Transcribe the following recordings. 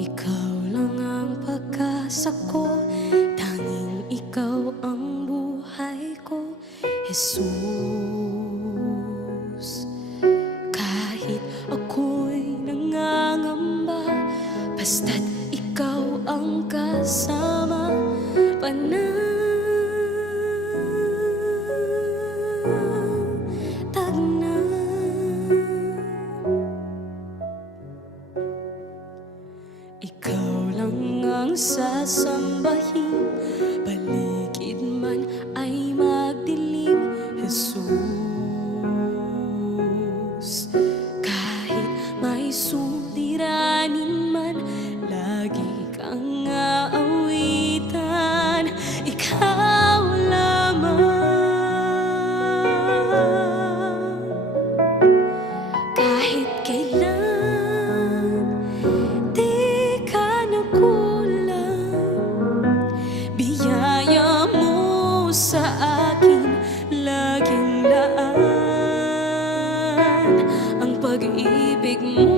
Ikaw lang ang pag-asa ko, tanging ikaw ang buhay ko, Jesus. Kahit ako'y nangangamba, basta't ikaw ang kasama, panatag na. Ikaw lang ang sasambahin, paligid man ay magdilim, Jesus. Kahit may suliranin man, lagi kang aawitan, ikaw lamang. Kahit kailan di ka nakulang, biyaya mo sa akin laging laan. Ang pag-ibig mo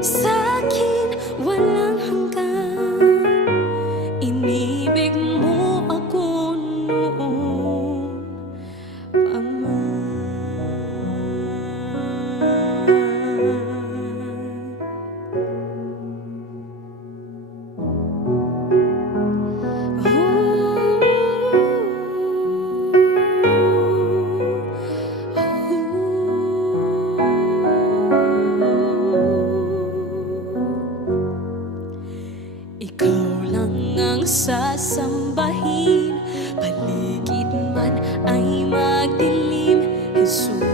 sa akin walang hanggan, inibig mo ako noon pa man. Ikaw lang ang sasambahin, paligid man ay magdilim, Jesus.